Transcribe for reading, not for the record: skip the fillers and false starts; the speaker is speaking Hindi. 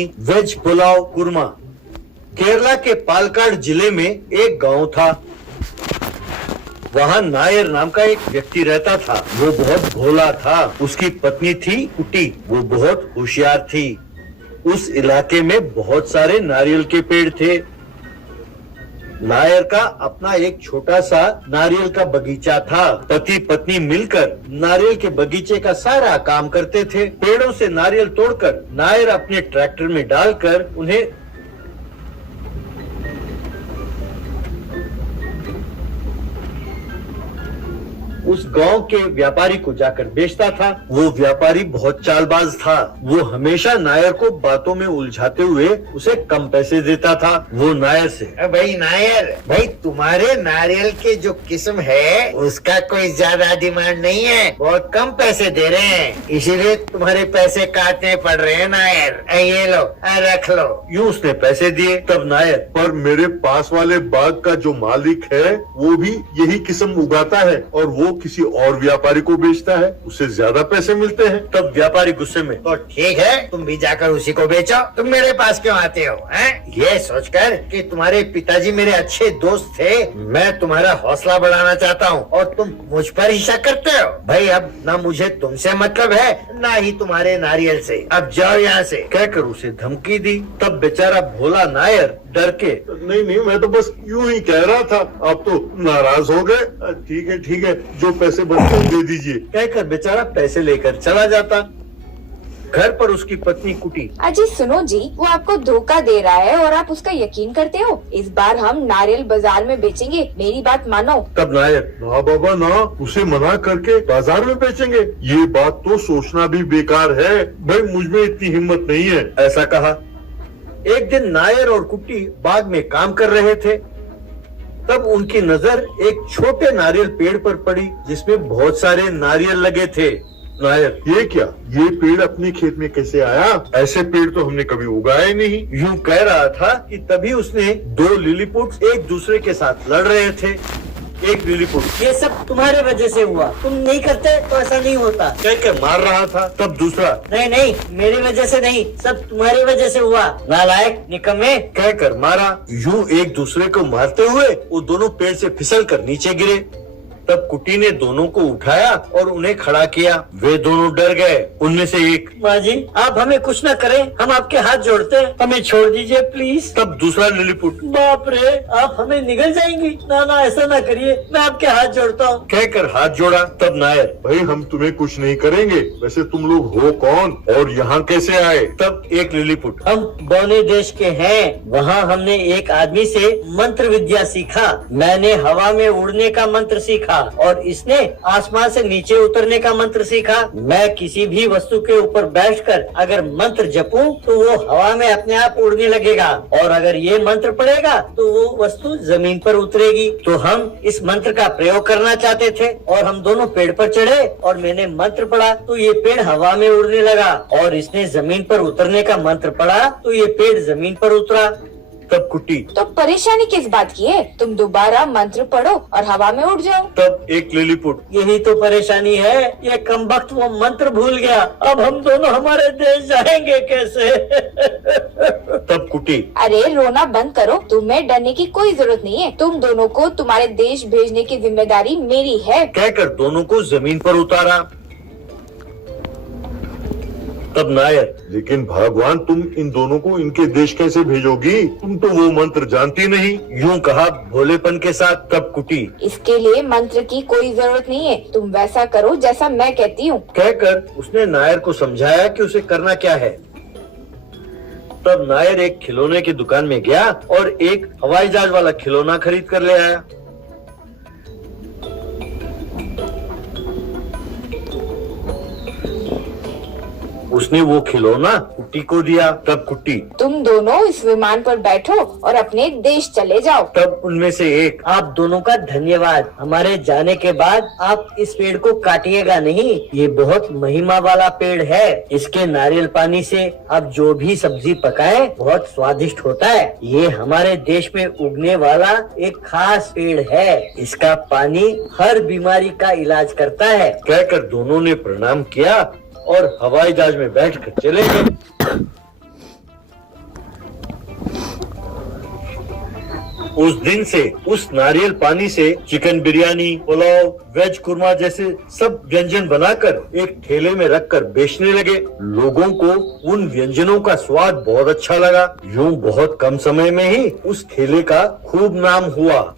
वेज पुलाव कुरमा। केरला के पालक्काड जिले में एक गांव था। वहाँ नायर नाम का एक व्यक्ति रहता था। वो बहुत भोला था। उसकी पत्नी थी कुटी। वो बहुत होशियार थी। उस इलाके में बहुत सारे नारियल के पेड़ थे। नायर का अपना एक छोटा सा नारियल का बगीचा था। पति पत्नी मिलकर नारियल के बगीचे का सारा काम करते थे। पेड़ों से नारियल तोड़कर नायर अपने ट्रैक्टर में डालकर उन्हें उस गांव के व्यापारी को जाकर बेचता था। वो व्यापारी बहुत चालबाज था। वो हमेशा नायर को बातों में उलझाते हुए उसे कम पैसे देता था। वो नायर से, भाई नायर, भाई तुम्हारे नारियल के जो किस्म है उसका कोई ज्यादा डिमांड नहीं है, बहुत कम पैसे दे रहे हैं, इसीलिए तुम्हारे पैसे काटने पड़ रहे हैं नायर। ये लो, रख लो। यूं उसने पैसे दिए। तब नायर, पर मेरे पास वाले बाग का जो मालिक है वो भी यही किस्म उगाता है और वो किसी और व्यापारी को बेचता है, उसे ज्यादा पैसे मिलते हैं। तब व्यापारी गुस्से में, तो ठीक है, तुम भी जाकर उसी को बेचो। तुम मेरे पास क्यों आते हो हैं? ये सोचकर कि तुम्हारे पिताजी मेरे अच्छे दोस्त थे, मैं तुम्हारा हौसला बढ़ाना चाहता हूँ और तुम मुझ पर ही शक करते हो। भाई अब ना मुझे तुमसे मतलब है ना ही तुम्हारे नारियल से। अब जाओ यहाँ से, कहकर उसे धमकी दी। तब बेचारा भोला नायर डर के, नहीं, मैं तो बस यूं ही कह रहा था, आप तो नाराज हो गए। ठीक है, जो पैसे बनते हैं दे दीजिए। कहकर बेचारा पैसे लेकर चला जाता। घर पर उसकी पत्नी कुटी, अजी सुनो जी, वो आपको धोखा दे रहा है और आप उसका यकीन करते हो। इस बार हम नारियल बाजार में बेचेंगे, मेरी बात मानो। तब नायर, ना बाबा ना, उसे मना करके बाजार में बेचेंगे, ये बात तो सोचना भी बेकार है। भाई मुझ में इतनी हिम्मत नहीं है। ऐसा कहा। एक दिन नायर और कुटी बाग में काम कर रहे थे। तब उनकी नजर एक छोटे नारियल पेड़ पर पड़ी जिसमें बहुत सारे नारियल लगे थे। नायर, ये क्या, ये पेड़ अपने खेत में कैसे आया? ऐसे पेड़ तो हमने कभी उगाए नहीं। यूं कह रहा था कि तभी उसने दो लिलीपुट एक दूसरे के साथ लड़ रहे थे। एक लिलीपुट, ये सब तुम्हारे वजह से हुआ, तुम नहीं करते तो ऐसा नहीं होता, कहकर मार रहा था। तब दूसरा, नहीं, मेरी वजह से नहीं, सब तुम्हारी वजह से हुआ, नालायक, निकम्मे, कहकर मारा। यूं एक दूसरे को मारते हुए वो दोनों पेड़ से फिसलकर नीचे गिरे। तब कुटी ने दोनों को उठाया और उन्हें खड़ा किया। वे दोनों डर गए। उनमें से एक, माँ जी आप हमें कुछ न करें, हम आपके हाथ जोड़ते हैं, हमें छोड़ दीजिए प्लीज। तब दूसरा लिलीपुट, बाप रे, आप हमें निगल जाएंगी, ना ऐसा ना करिए, मैं आपके हाथ जोड़ता हूँ, कहकर हाथ जोड़ा। तब नायर, भाई हम तुम्हें कुछ नहीं करेंगे, वैसे तुम लोग हो कौन और यहाँ कैसे आए? तब एक लिलीपुट, हम बौने देश के हैं, वहाँ हमने एक आदमी से मंत्र विद्या सीखा, मैंने हवा में उड़ने का मंत्र सीखा और इसने आसमान से नीचे उतरने का मंत्र सीखा। मैं किसी भी वस्तु के ऊपर बैठकर अगर मंत्र जपूं तो वो हवा में अपने आप उड़ने लगेगा और अगर ये मंत्र पड़ेगा तो वो वस्तु जमीन पर उतरेगी। तो हम इस मंत्र का प्रयोग करना चाहते थे और हम दोनों पेड़ पर चढ़े और मैंने मंत्र पढ़ा तो ये पेड़ हवा में उड़ने लगा और इसने जमीन पर उतरने का मंत्र पढ़ा तो ये पेड़ जमीन पर उतरा। तब कुटी, तो परेशानी किस बात की है? तुम दोबारा मंत्र पढ़ो और हवा में उड़ जाओ। तब एक लिलीपुट, यही तो परेशानी है, ये कमबख्त वो मंत्र भूल गया, अब हम दोनों हमारे देश जाएंगे कैसे? तब कुटी, अरे रोना बंद करो, तुम्हें डरने की कोई जरूरत नहीं है, तुम दोनों को तुम्हारे देश भेजने की जिम्मेदारी मेरी है। कहकर दोनों को जमीन पर उतारा। तब नायर, लेकिन भगवान तुम इन दोनों को इनके देश कैसे भेजोगी? तुम तो वो मंत्र जानती नहीं। यूं कहा भोलेपन के साथ। तब कुटी, इसके लिए मंत्र की कोई जरूरत नहीं है, तुम वैसा करो जैसा मैं कहती हूँ। कहकर उसने नायर को समझाया कि उसे करना क्या है। तब नायर एक खिलौने की दुकान में गया और एक हवाई जहाज वाला खिलौना खरीद कर ले आया। उसने वो खिलौना कुट्टी को दिया। तब कुट्टी, तुम दोनों इस विमान पर बैठो और अपने देश चले जाओ। तब उनमें से एक, आप दोनों का धन्यवाद, हमारे जाने के बाद आप इस पेड़ को काटिएगा नहीं, ये बहुत महिमा वाला पेड़ है, इसके नारियल पानी से आप जो भी सब्जी पकाएं बहुत स्वादिष्ट होता है। ये हमारे देश में उगने वाला एक खास पेड़ है, इसका पानी हर बीमारी का इलाज करता है। कहकर दोनों ने प्रणाम किया और हवाई जहाज में बैठकर चले गए। उस दिन से उस नारियल पानी से चिकन बिरयानी, पुलाव, वेज कुरमा जैसे सब व्यंजन बनाकर एक ठेले में रखकर बेचने लगे। लोगों को उन व्यंजनों का स्वाद बहुत अच्छा लगा। यूं बहुत कम समय में ही उस ठेले का खूब नाम हुआ।